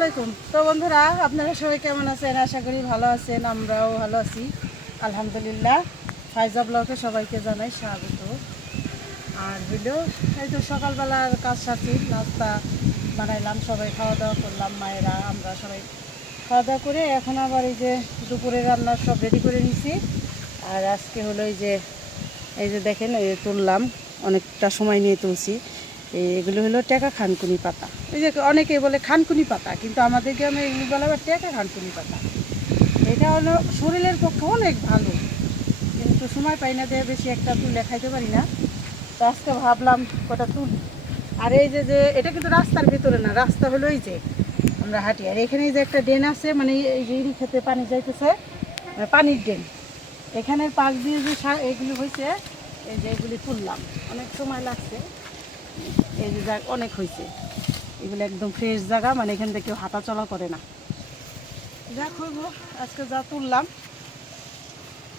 আলাইকুম। তো বন্ধুরা, আপনারা সবাই কেমন আছেন? আশা করি ভালো আছেন। আমরাও ভালো আছি আলহামদুলিল্লাহ। ফাইজা ব্লগে সবাইকে জানাই স্বাগত। আর ভিডিও এই তো সকালবেলার কাজ সারছি, নাস্তা বানাইলাম, সবাই খাওয়া দাওয়া করলাম, মায়েরা আমরা সবাই খাওয়া দাওয়া করে এখন আবার এই যে দুপুরে রান্নার সব রেডি করে নিছি। আর আজকে হলো এই যে দেখেন, এই তুললাম, অনেকটা সময় নিয়ে তুলছি। এগুলো হলো টেকা খানকুনি পাতা। এই যে অনেকে বলে খানকুনি পাতা, কিন্তু আমাদের গ্রামে এগুলো বলে আবার টেকা খানকুনি পাতা। এটা হলো শরীরের পক্ষে অনেক ভালো, কিন্তু সময় পাই না, দিয়ে বেশি একটা তুলে খাইতে পারি না। তো আজকে ভাবলাম কটা তুলি। আর এই যে এটা কিন্তু রাস্তার ভিতরে না, রাস্তা হলো এই যে আমরা হাঁটি। আর এখানে যে একটা ড্রেন আছে, মানে এই যে ইরি খেতে পানি যাইতেছে, পানির ড্রেন। এখানের পাশ দিয়ে যে এগুলি হয়েছে, এই যে এগুলি তুললাম, অনেক সময় লাগছে। এই যে অনেক হয়েছে, এগুলো একদম ফ্রেশ জায়গা, মানে এখান থেকে কেউ হাঁটা চলা করে না। যা করবো আজকে, যা তুললাম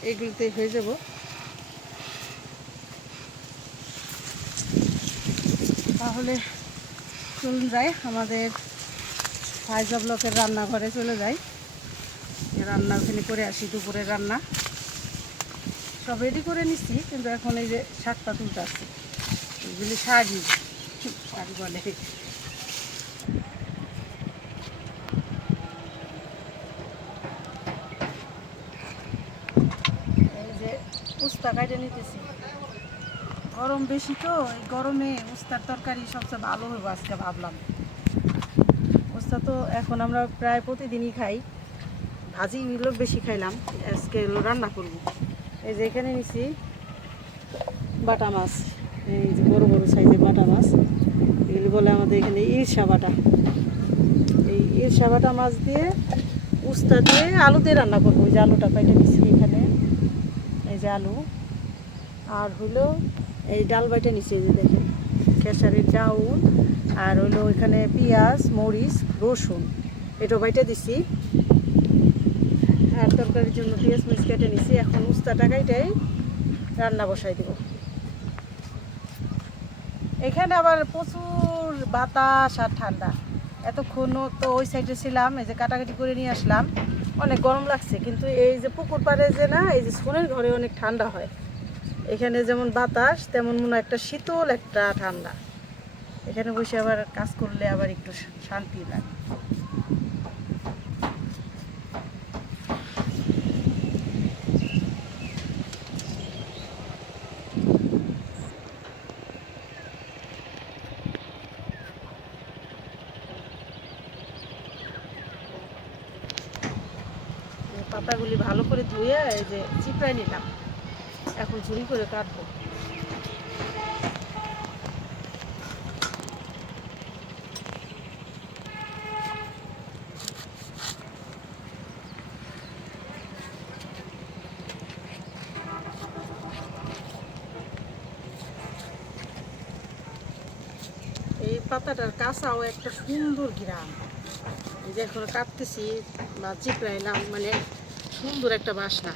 এগুলিতে হয়ে যাব। তাহলে চলুন যাই আমাদের ফাইজা ব্লকের রান্নাঘরে চলে যাই, রান্না ওখানে করে আসি। দুপুরের রান্না সব রেডি করে নিচ্ছি, কিন্তু এখন এই যে শাকটা তুলতে আসছি। এগুলি শাড়ি বলে। এই যে উস্তা কাটে নিতেছি, গরম বেশি তো, এই গরমে উস্তার তরকারি সবচেয়ে ভালো হইব আজকে ভাবলাম। উস্তা তো এখন আমরা প্রায় প্রতিদিনই খাই, ভাজি হইলো বেশি খাইলাম, আজকে এগুলো রান্না করব। এই যে এখানে নিছি বাটা মাছ, এই যে বড় বড় সাইজের বাটা মাছ, এগুলি বলে আমাদের এখানে ইলশা বাটা। এই ইলশা বাটা মাছ দিয়ে উস্তা দিয়ে আলু দিয়ে রান্না করবো। ওই যে আলুটা কেটে নিছি এখানে, এই যে আলু। আর হলো এই ডাল বাইটে নিচে, যে দেখেন খেসারির ডাউল, আর হলো ওইখানে পেঁয়াজ, মরিচ, রসুন এটা বাইটে দিছি। আর তরকারির জন্য পেঁয়াজ মরিচ কেটে নিছি। এখন উস্তাটা কাইটাই রান্না বসাই দেব। এখানে আবার প্রচুর বাতাস আর ঠান্ডা। এতক্ষণ তো ওই সাইডে ছিলাম, এই যে কাটাকাটি করে নিয়ে আসলাম, অনেক গরম লাগছে। কিন্তু এই যে পুকুর পাড়ে যে না, এই যে সোনের ঘরে অনেক ঠান্ডা হয়। এখানে যেমন বাতাস, তেমন মনে একটা শীতল একটা ঠান্ডা। এখানে বসে আবার কাজ করলে আবার একটু শান্তি লাগে। পাতাগুলি ভালো করে ধুয়ে এই যে চিপড়াই নিলাম, এখন ঝুড়ি করে কাটবো। এই পাতাটার কাঁচাও একটা সুন্দর ঘ্রাণ, এই যে এখন কাটতেছি বা চিপড়াইলাম, মানে সুন্দর একটা বাসনা।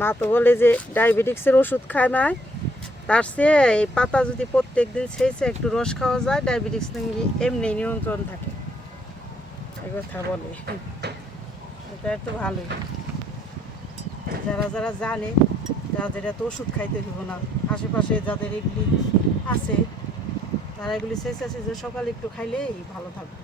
মা তো বলে যে ডায়াবেটিক্সের ওষুধ খায় মায়, তার চেয়ে এই পাতা যদি প্রত্যেক দিন ছেঁচে একটু রস খাওয়া যায়, ডায়াবেটিক্স এমনি নিয়ন্ত্রণ থাকে, এই কথা বলে। এটা একটু ভালোই, যারা যারা জানে যাদের এত ওষুধ খাইতে দিব না, আশেপাশে যাদের এগুলি আছে, তারা এগুলি ছেঁচে ছেঁচে সকালে একটু খাইলেই ভালো থাকবে।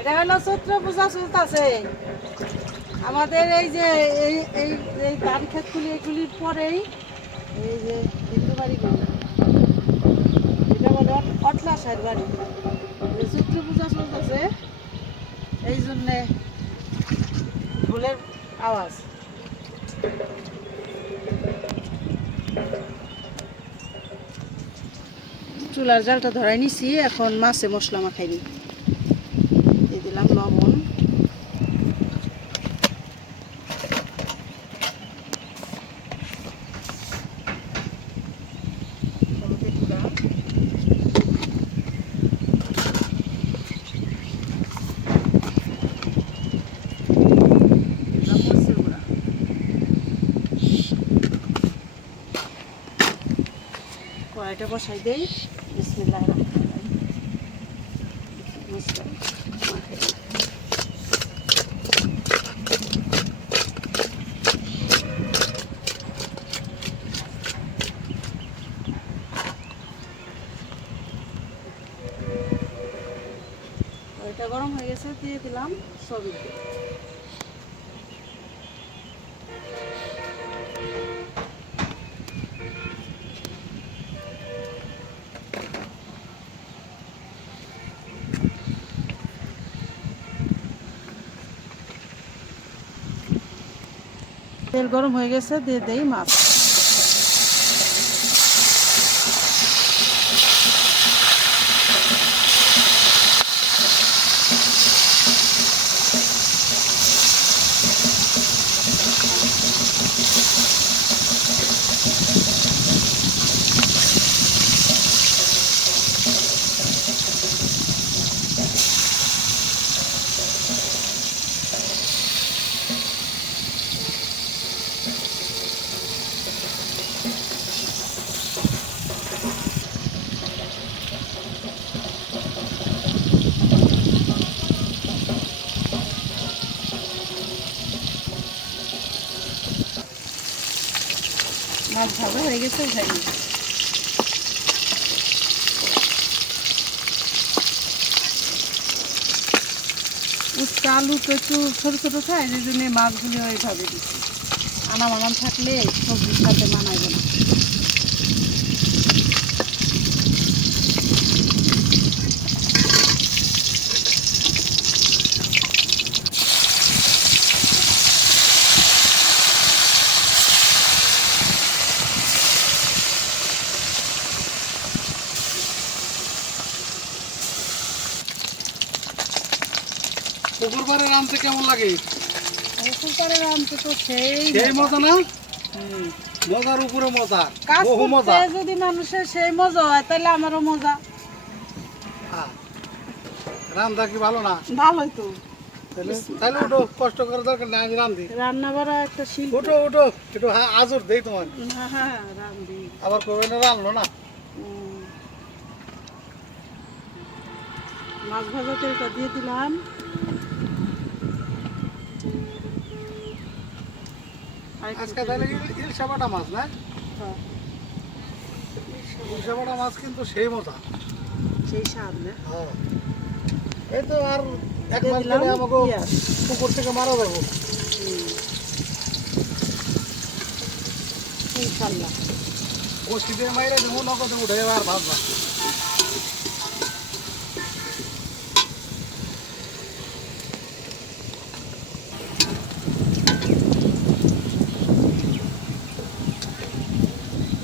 এটা হলো চৈত্র পূজা চলতেছে আমাদের। এই যে এই এই এই ধান ক্ষেতগুলি, এগুলির পরেই এই যে হিন্দু বাড়িগুলি, এটা বলে অটলাসার বাড়ি। চৈত্র পূজা চলতেছে, এই জন্যে ঢোলের আওয়াজ। চুলার জালটা ধরাই নিছি, এখন মাছে মশলা মাখাই নিই। দিয়ে দিলাম লবণ, কড়াইটা বসাই দেই। বিসমিল্লাহির রহমানির রহিম। কড়াইটা গরম হয়ে গেছে, দিয়ে দিলাম সয়াবিন তেল। তেল গরম হয়ে গেছে, দিয়ে দেই মাছ। মাছ ভালো হয়ে গেছে, উঠাই নিই। উস্তা আলু তো একটু ছোটো ছোটো খায়, এই জন্য মাছগুলি ওইভাবে দিচ্ছি। আনাম থাকলে সবজির সাথে মানাইবে না। পুকুর পাড়ে রাঁধতে কেমন লাগে? পুকুর পাড়ে রাঁধতে তো সেই সেই মজা না? হুম। মজার উপরে মজা, কাজ বহু মজা। করতে যদি মানুষের সেই মজা হয়, তাহলে আমারও মজা। হ্যাঁ। রান্না কি ভালো না? ভালোই তো। তাহলে উঠো, কষ্ট করার দরকার নাই, আমি রান্ধি। রান্না বাড়া একটা শিল্প। উঠো একটু আজর দেই তোমার। হ্যাঁ, রান্ধি। আবার করবে না, রান্নলো না। মাছ ভাজা তেলটা দিয়ে দিলাম। আজকে তাহলে ইলশা বাটা মাছ না? হ্যাঁ, ইলশা বাটা মাছ কিন্তু সেই মজা। সেই স্বাদ না। হ্যাঁ। এই তো আর এক দিয়ে মাস দিলাম গেলে আমাকে পেঁয়াজ। পুকুর থেকে মারা যাবো। ইনশাল্লাহ। বসি দিয়ে মাইরে দেবো, নগদে উঠে আর ভাজবা।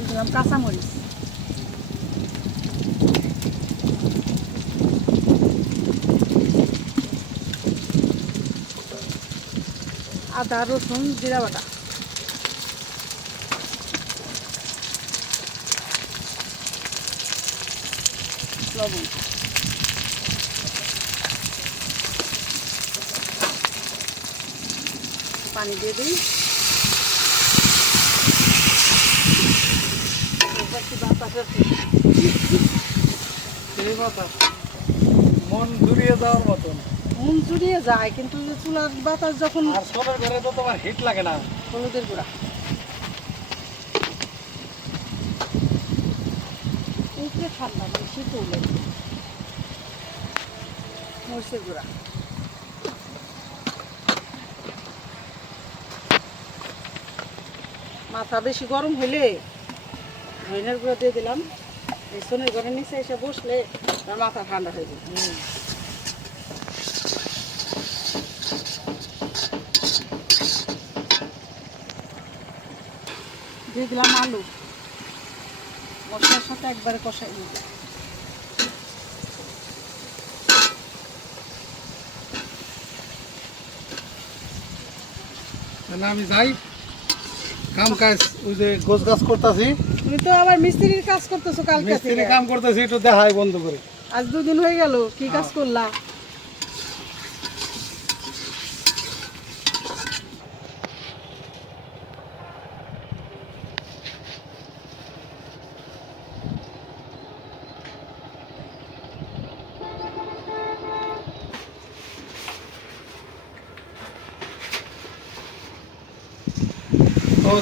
দিলাম কাঁচামরিচ। আদা রসুন জিরা বাটা। লবণ। পানি দিয়ে দিই। সেই কথা, মন জুড়িয়ে যাওয়ার মতন। মন জুড়িয়ে যায়, কিন্তু যে চুলার বাতাস যখন। আর সোনার ঘরে তো তোমার হিট লাগে না। হলুদের গুঁড়া। উপরে ঠান্ডা বেশি তুলে। মরিচের গুঁড়া। মাথা বেশি গরম হইলে ধনিয়ার গুঁড়া দিয়ে দিলাম। এই সোনের ঘরের নিচে এসে বসলে তার মাথা ঠান্ডা হয়ে যাবে। দিয়ে দিলাম আলু। মশলার সাথে একবারে কষাই নিব। তাহলে আমি যাই, কাম কাজ ওই যে গোছ গাছ করতেছি। তুমি তো আবার মিস্ত্রির কাজ করতেছো কালকে মিস্ত্রি থেকে। কাম করতেছি, একটু দেখাই বন্ধ করে। আজ 2 দিন হয়ে গেল, কি কাজ করলা?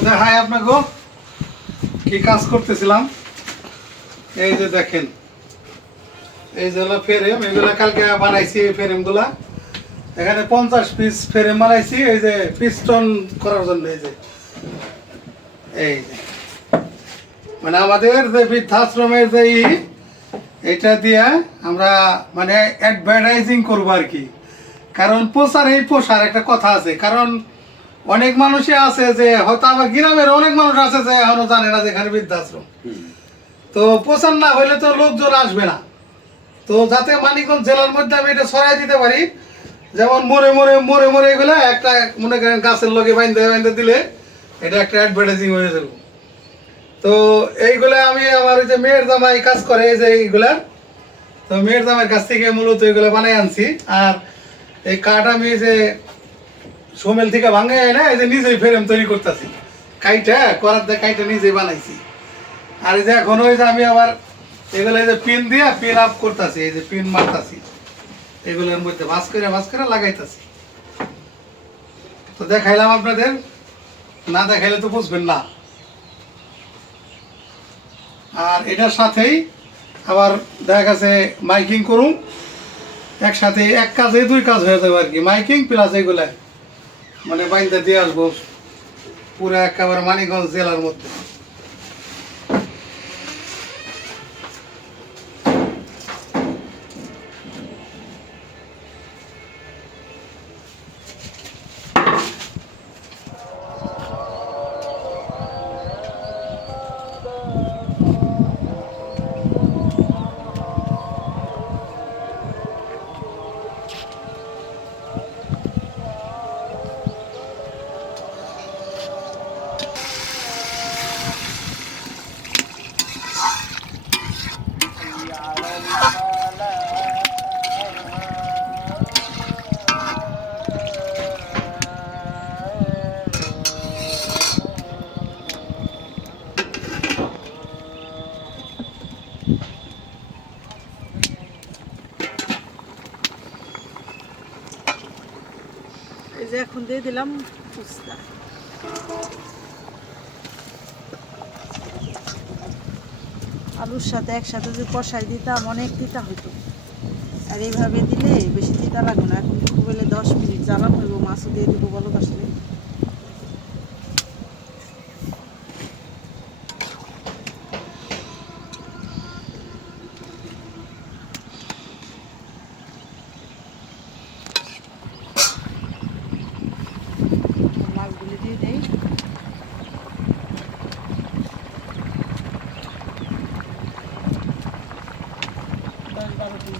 দেখাই আপনাকে কি কাজ করতেছিলাম। এই যে দেখেন, এই যে হলো ফ্রেম, এগুলা কালকে বানাইছি। এই ফ্রেমগুলা এখানে 50 পিস ফ্রেম বানাইছি, এই যে পিস্টন করার জন্য। এই যে মানে আমাদের যে বৃদ্ধাশ্রমের যে এটা দিয়ে আমরা মানে অ্যাডভার্টাইজিং করবো আর কি। কারণ প্রচার এই প্রসার একটা কথা আছে। কারণ অনেক মানুষই আছে যে হয়তো আমার গ্রামের অনেক মানুষ আছে যে এখনো জানে না যে এখানে বৃদ্ধাশ্রম। তো প্রচার না হইলে তো লোকজন আসবে না। তো যাতে মানিকগঞ্জ জেলার মধ্যে আমি এটা ছড়াই দিতে পারি, যেমন মরে মরে মরে মরে এগুলো একটা মনে করেন গাছের লগে বাইন্ধে বাইন্ধে দিলে এটা একটা অ্যাডভার্টাইজিং হয়ে যাবে। তো এইগুলা আমি আমার ওই যে মেয়ের জামাই কাজ করে এই যে এইগুলার, তো মেয়ের জামাইয়ের কাছ থেকে মূলত এগুলো বানাই আনছি। আর এই কাঠ আমি যে সোমেল থেকে ভাঙে না, এই যে নিজেই ফ্রেম তৈরি করতেছি। কাইটা করার দিয়ে কাইটা নিজেই বানাইছি। আর এই যে এখন ওই যে আমি আবার এগুলো এই যে পিন দিয়ে পিন আপ করতেছি, এই যে পিন মারতাছি এগুলোর মধ্যে ভাঁজ করে লাগাইতেছি। তো দেখাইলাম আপনাদের, না দেখাইলে তো বুঝবেন না। আর এটার সাথেই আবার দেখা গেছে মাইকিং করুন, একসাথে এক কাজে দুই কাজ হয়ে যাবে আর কি। মাইকিং প্লাস এগুলা মানে বাইন্দা দিয়ে আসবো পুরো একেবারে মানিকগঞ্জ জেলার মধ্যে। এই যে এখন দিয়ে দিলাম ফুচকা। আলুর সাথে একসাথে যদি কষাই দিতাম অনেক তিতা হইতো, আর এইভাবে দিলে বেশি তিতা লাগবে না। এখন দিব বলে 10 মিনিট জ্বালান হইব, মাছও দিয়ে দিব বলো আসলে। মাছগুলি দিয়ে দেই।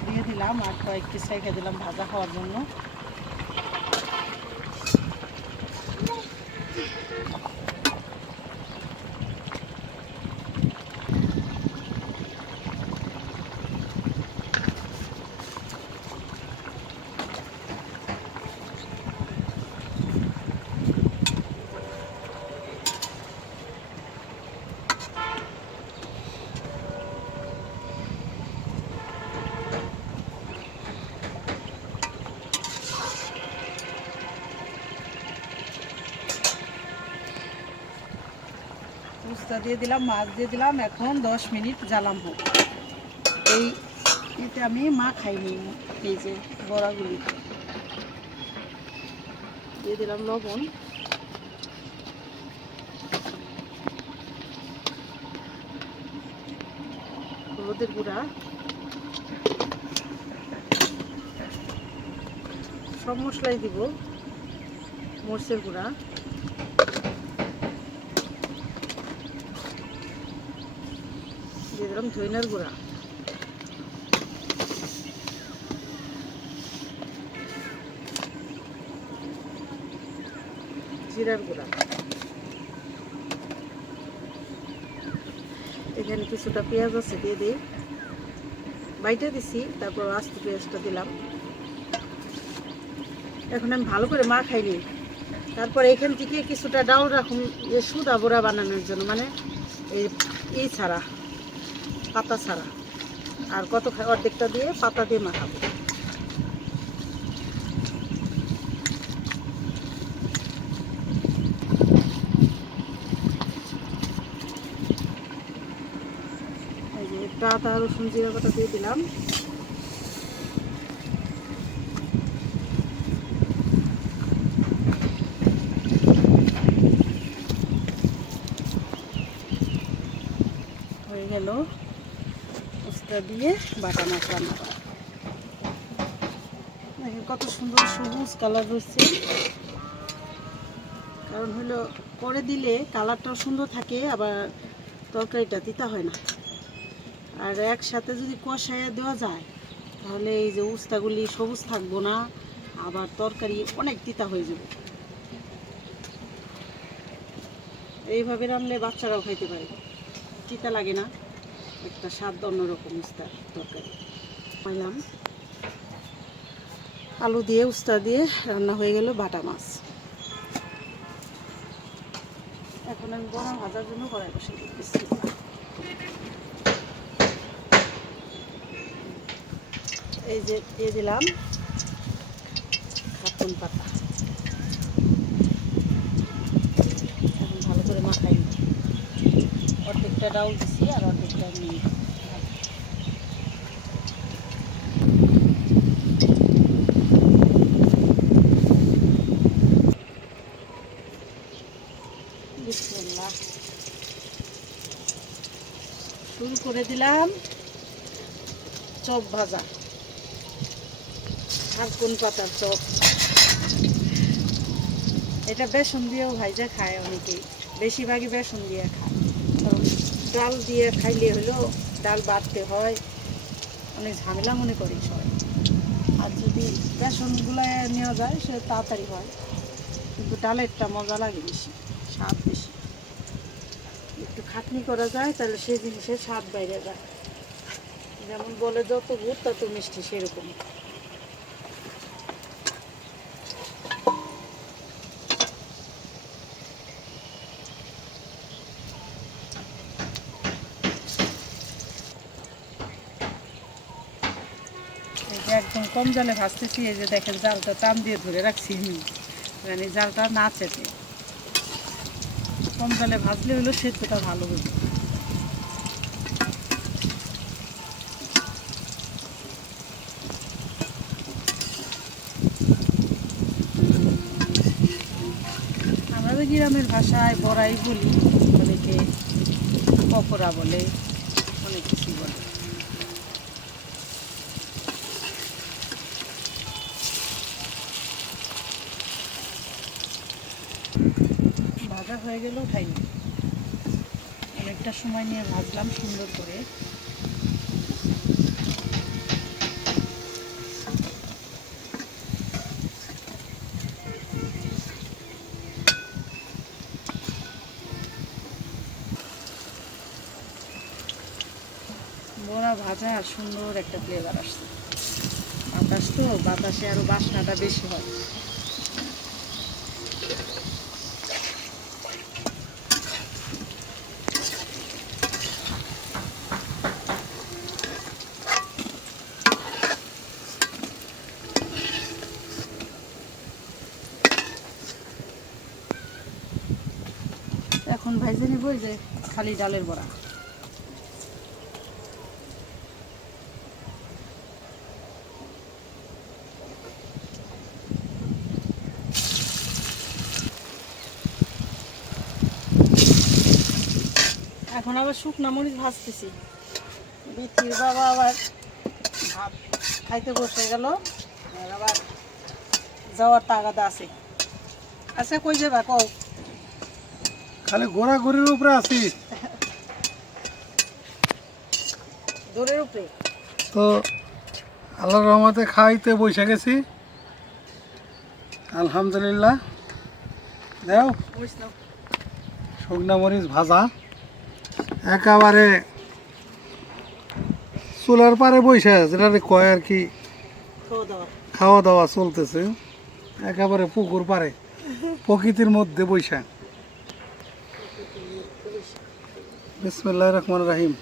দিয়ে দিলাম আর কয়েক পিস রেখে দিলাম ভাজা খাওয়ার জন্য। ফুচকা দিয়ে দিলাম, মাছ দিয়ে দিলাম। এখন 10 মিনিট জ্বালাম হোক। এই এতে আমি মা খাইনি। এই যে বড়াগুলি দিয়ে দিলাম লবণ, হলুদের গুঁড়া, সব মশলাই দিব, মরিচের গুঁড়া, দিয়ে দিলাম ধইনার গুঁড়া, জিরার গুঁড়া। এখানে কিছুটা পেঁয়াজ আছে, দিয়ে দিই, বাইটা দিছি, তারপর আস্ত পেঁয়াজটা দিলাম। এখন আমি ভালো করে মা খাইনি। তারপর এখান থেকে কিছুটা ডাউল রাখুন সুদা বড়া বানানোর জন্য, মানে এই ছাড়া, পাতা ছাড়া। আর কত অর্ধেকটা দিয়ে পাতা দিয়ে মাখাবো। একটু আদা রসুন জিরা বাটা দিয়ে দিলাম। হয়ে গেল উস্তা দিয়ে বাটা মাছ রান্না করা। দেখেন কত সুন্দর সবুজ কালার রয়েছে, কারণ হলো করে দিলে কালারটাও সুন্দর থাকে, আবার তরকারিটা তিতা হয় না। আর একসাথে যদি কষাইয়া দেওয়া যায় তাহলে এই যে উস্তাগুলি সবুজ থাকবো না, আবার তরকারি অনেক তিতা হয়ে যাবে। এইভাবে রান্নলে বাচ্চারাও খাইতে পারে, তিতা লাগে না, একটা স্বাদ অন্যরকম উস্তার তরকারি। পাইলাম আলু দিয়ে উস্তা দিয়ে রান্না হয়ে গেল বাটা মাছ। এখন আমি বড়া ভাজার জন্য কড়াই বসিয়ে দিচ্ছি। এই যে দিয়ে দিলাম খাতুন পাতা, এখন ভালো করে মাখাই নিই। অর্ধেকটা ডাউল দিচ্ছি আর অর্ধেকটা নিয়ে বিসমিল্লাহ শুরু করে দিলাম চপ ভাজা। আর কোন পাতার চপ, এটা বেসন দিয়েও ভাইজা খায় অনেকেই, বেশিরভাগই বেসন দিয়ে খায়, কারণ ডাল দিয়ে খাইলে হলো ডাল বাটতে হয়, অনেক ঝামেলা মনে করি সবাই। আর যদি বেসনগুলো নেওয়া যায় সে তাড়াতাড়ি হয়, কিন্তু ডালেরটা মজা লাগে বেশি, স্বাদ বেশি। একটু খাটনি করা যায় তাহলে সেই জিনিসের স্বাদ বাইরে যায়। যেমন বলে যত গুড় তত মিষ্টি, সেরকম। এই যে একদম কম জালে ভাজতেছি, এই যে দেখেন জালটা টান দিয়ে ধরে রাখছি আমি, মানে জালটা না চেপে। কম জালে ভাজলে হলো সেদ্ধটা ভালো হবে। আমাদের গ্রামের ভাষায় বড়াই বলি, অনেকে পকোড়া বলে, অনেক কিছু বলে। ভাজা হয়ে গেল, খাইনি, অনেকটা সময় নিয়ে ভাজলাম সুন্দর করে। বড়া ভাজা আর সুন্দর একটা ফ্লেভার আসছে, বাতাস তো, বাতাসে আরো বাসনাটা বেশি হয়। এখন ভাইজে নিব এই যে খালি ডালের বড়া। এখন আবার শুকনা মরিচ ভাজতেছি। বিথির বাবা আবার ভাত খাইতে বসে গেল, আর আবার যাওয়ার তাগাদা আছে। আচ্ছা কই যাবা কও? খালি ঘোরাঘুরির উপরে আছি দূরের উপরে। তো আল্লাহর রহমতে খাইতে বসে গেছি, আলহামদুলিল্লাহ। দেও মরিচ নাও। শুকনা মরিচ ভাজা একেবারে চুলার পারে বসে, যেটা কয় আর কি খাওয়া দাওয়া। খাওয়া দাওয়া চলতেছে একেবারে পুকুর পারে, প্রকৃতির মধ্যে বৈশা। বিসমিল্লাহির রহমানির রহিম।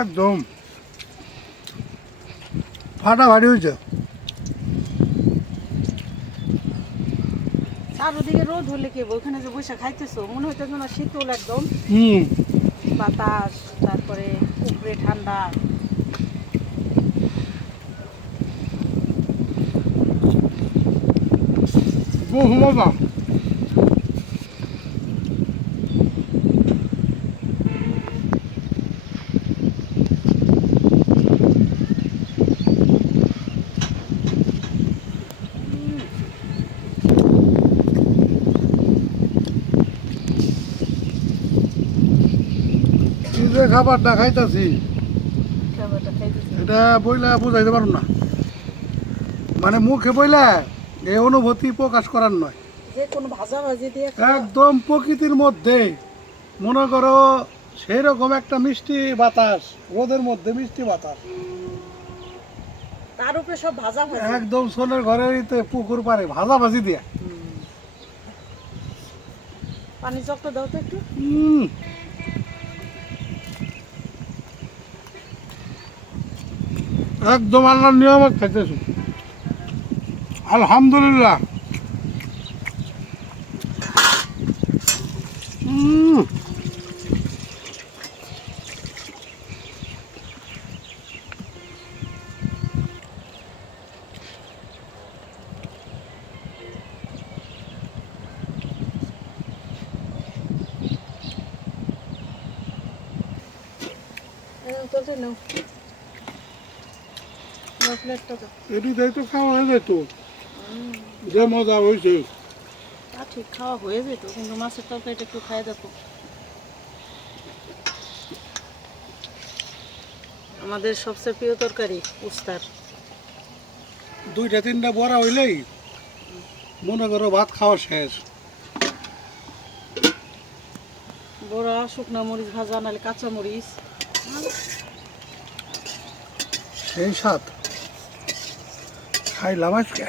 একদম ফাটাফাটি হয়েছে। চারদিকে রোদ হলে কি হবে? ওখানে যে বসে খাইতেছো মনে হইতেছে না শীতল একদম, হুম বাতাস, তারপরে উপরে ঠান্ডা। বহু মজা। কি যে খাবারটা খাইতাছি খাবারটা খাইতেছি এটা বইলা বুঝাইতে পারুম না, মানে মুখে বইলা এই অনুভূতি প্রকাশ করার নয়। যে কোনো ভাজা ভাজি দিয়ে একদম প্রকৃতির মধ্যে মনে করো সেই রকম একটা মিষ্টি বাতাস, রোদের মধ্যে মিষ্টি বাতাস, তার উপরে সব ভাজা ভাজি। একদম সোনের ঘরের পুকুর পাড়ে ভাজা ভাজি দিয়া। পানি চকটা দাও তো একটু। একদম আল্লাহর নিয়ামত খাইতেছি, আলহামদুলিল্লাহ। তোর নাও, নাও প্লেটটা দাও। এটি তাই তো খাওয়া হয়ে যেত, যে মজা হয়েছে। তা ঠিক খাওয়া হয়ে যেত, কিন্তু মাছের তরকারিটা একটু খাই দেখো। আমাদের সবচেয়ে প্রিয় তরকারি উস্তার। দুইটা তিনটা বড়া হইলেই মনে করো ভাত খাওয়া শেষ। বড়া, শুকনা মরিচ ভাজা, নাহলে কাঁচা মরিচ। সেই সাত খাইলাম আজকে।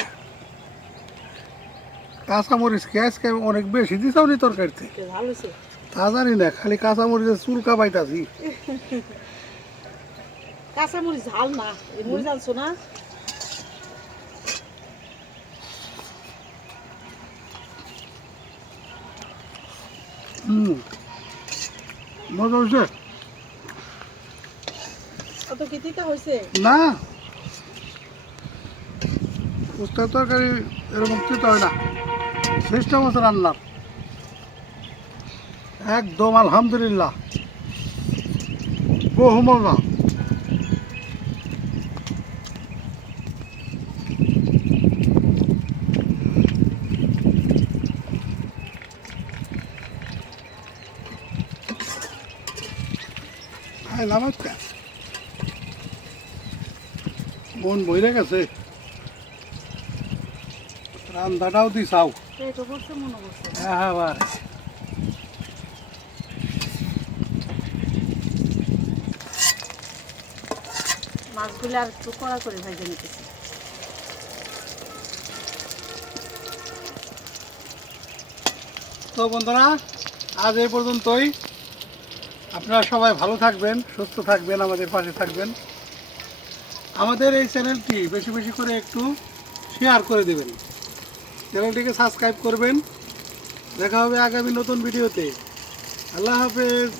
কাঁচামরিচ কে আজকে অনেক বেশি দিছাও নি তরকারিতে, ভালো হয়েছে। তা জানি না, খালি কাঁচামরিচের চুলকা পাইতাছি। কাঁচা মরিচ ঝাল না, এই মরিচ আনছো না। মজা হয়েছে কত কি তিতা হয়েছে? না, উস্তার তরকারি এরকম চিন্তা হয় না, চেষ্টা মতো রান্নার। একদম আলহামদুলিল্লাহ, বহু মজা। খাইলাম আজকে, মন বইরে গেছে, রান্নাটাও দিছাও। পেটও করছে, মনে করছে। হ্যাঁ বার মাছগুলো আর একটু কড়া করে ভেজে নিতেছি। তো বন্ধুরা, আজ এই পর্যন্তই। আপনারা সবাই ভালো থাকবেন, সুস্থ থাকবেন, আমাদের পাশে থাকবেন। আমাদের এই চ্যানেলটি বেশি বেশি করে একটু শেয়ার করে দেবেন, চ্যানেলটিকে সাবস্ক্রাইব করবেন। দেখা হবে আগামী নতুন ভিডিওতে। আল্লাহ হাফেজ।